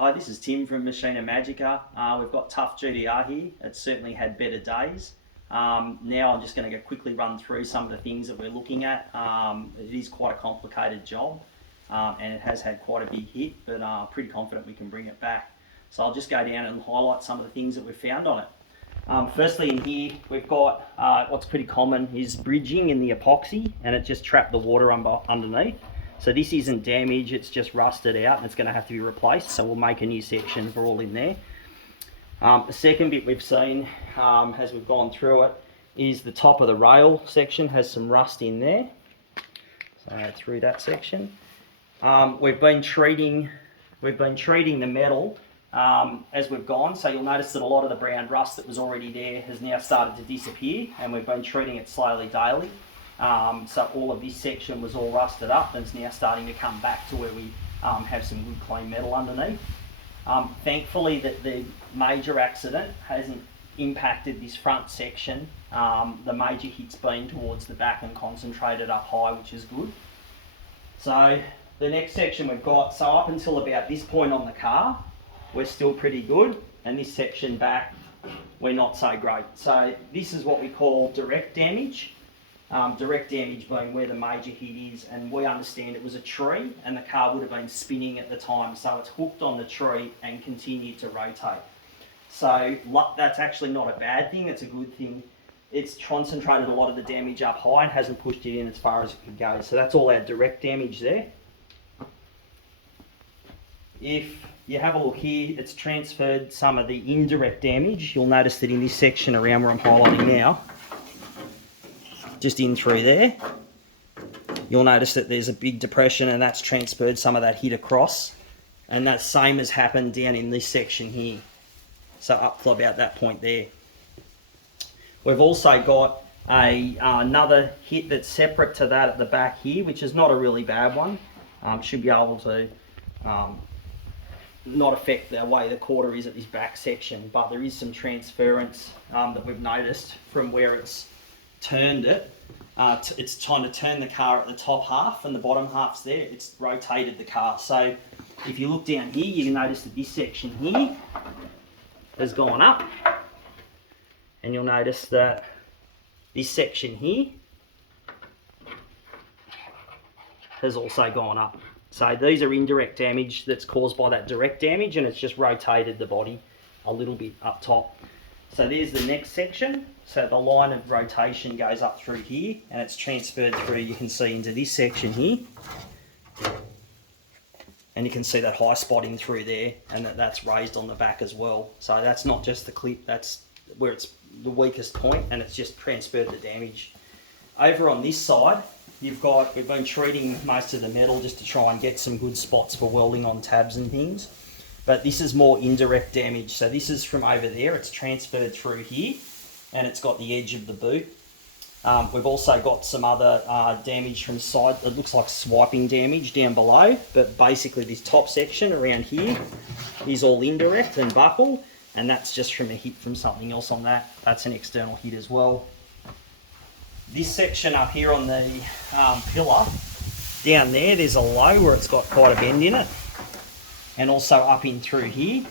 Hi, this is Tim from Machina Magica. We've got TUFGTR here. It's certainly had better days. Now I'm just going to quickly run through some of the things that we're looking at. It is quite a complicated job and it has had quite a big hit, but pretty confident we can bring it back. So I'll just go down and highlight some of the things that we've found on it. Firstly in here we've got what's pretty common is bridging in the epoxy, and it just trapped the water underneath. So this isn't damage, it's just rusted out and it's going to have to be replaced. So we'll make a new section for all in there. The second bit we've seen as we've gone through it is the top of the rail section has some rust in there. So through that section. We've been treating the metal as we've gone. So you'll notice that a lot of the brown rust that was already there has now started to disappear, and we've been treating it slowly daily. So all of this section was all rusted up and it's now starting to come back to where we have some good clean metal underneath. Thankfully that the major accident hasn't impacted this front section. The major hit's been towards the back and concentrated up high, which is good. So the next section we've got, so up until about this point on the car, we're still pretty good, and this section back, we're not so great. So this is what we call direct damage. Direct damage being where the major hit is, and we understand it was a tree and the car would have been spinning at the time, so it's hooked on the tree and continued to rotate. So that's actually not a bad thing, it's a good thing. It's concentrated a lot of the damage up high and hasn't pushed it in as far as it could go. So that's all our direct damage there. If you have a look here, it's transferred some of the indirect damage. You'll notice that in this section around where I'm highlighting now, just in through there, you'll notice that there's a big depression, and that's transferred some of that hit across, and that same has happened down in this section here, so up to about that point there. We've also got another hit that's separate to that at the back here, which is not a really bad one. Should be able to not affect the way the quarter is at this back section, but there is some transference that we've noticed from where it's turned it. It's trying to turn the car at the top half, and the bottom half's there. It's rotated the car. So if you look down here, you can notice that this section here has gone up, and you'll notice that this section here has also gone up. So these are indirect damage that's caused by that direct damage, and it's just rotated the body a little bit up top. So there's the next section. So the line of rotation goes up through here, and it's transferred through, you can see, into this section here. And you can see that high spotting through there, and that's raised on the back as well. So that's not just the clip, that's where it's the weakest point, and it's just transferred the damage. Over on this side, we've been treating most of the metal just to try and get some good spots for welding on tabs and things. But this is more indirect damage. So this is from over there, it's transferred through here, and it's got the edge of the boot. We've also got some other damage from side. It looks like swiping damage down below, but basically this top section around here is all indirect and buckle, and that's just from a hit from something else on that. That's an external hit as well. This section up here on the pillar, down there's a low where it's got quite a bend in it, and also up in through here.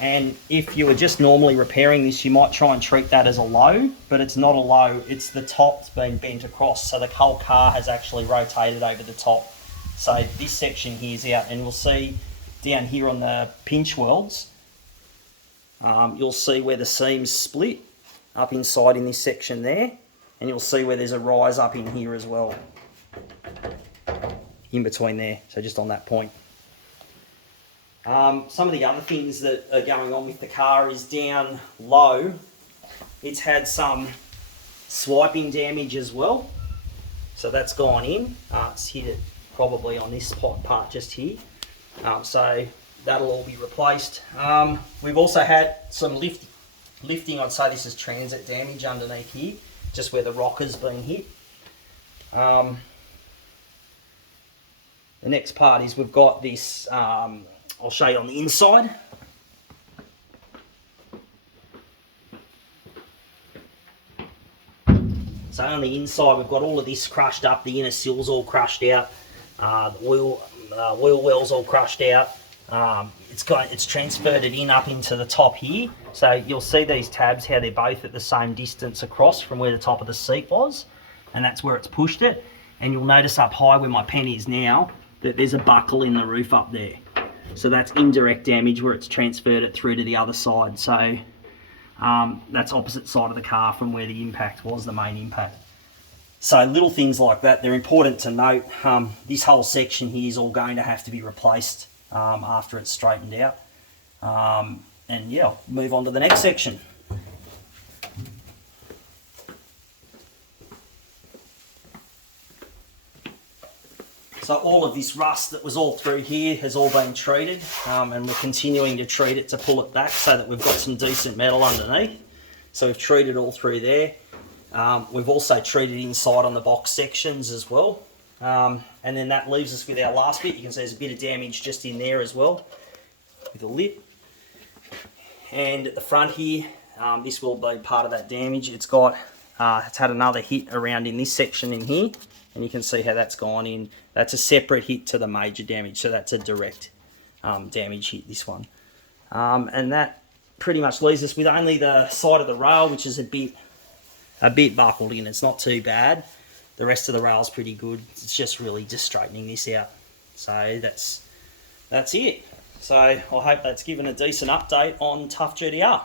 And if you were just normally repairing this, you might try and treat that as a low, but it's not a low, it's the top's been bent across, so the whole car has actually rotated over the top. So this section here is out, and we'll see down here on the pinch welds, you'll see where the seams split up inside in this section there, and you'll see where there's a rise up in here as well, in between there, so just on that point. Some of the other things that are going on with the car is down low, it's had some swiping damage as well. So that's gone in, it's hit it probably on this part just here. So that'll all be replaced. We've also had some lifting, I'd say this is transit damage underneath here, just where the rocker's been hit. The next part is we've got this, I'll show you on the inside. So on the inside we've got all of this crushed up, the inner sill's all crushed out, the wheel well's all crushed out, It's transferred it in up into the top here. So you'll see these tabs, how they're both at the same distance across from where the top of the seat was, and that's where it's pushed it. And you'll notice up high where my pen is now that there's a buckle in the roof up there. So that's indirect damage where it's transferred it through to the other side. So that's opposite side of the car from where the impact was, the main impact. So little things like that, they're important to note. This whole section here is all going to have to be replaced after it's straightened out. And yeah, I'll move on to the next section. So all of this rust that was all through here has all been treated, and we're continuing to treat it to pull it back so that we've got some decent metal underneath. So we've treated all through there. We've also treated inside on the box sections as well. And then that leaves us with our last bit. You can see there's a bit of damage just in there as well with the lip. And at the front here, this will be part of that damage. It's had another hit around in this section in here, and you can see how that's gone in. That's a separate hit to the major damage, so that's a direct damage hit, this one. And that pretty much leaves us with only the side of the rail, which is a bit buckled in. It's not too bad. The rest of the rail's pretty good. It's just really just straightening this out. So that's it. So I hope that's given a decent update on TUFGTR.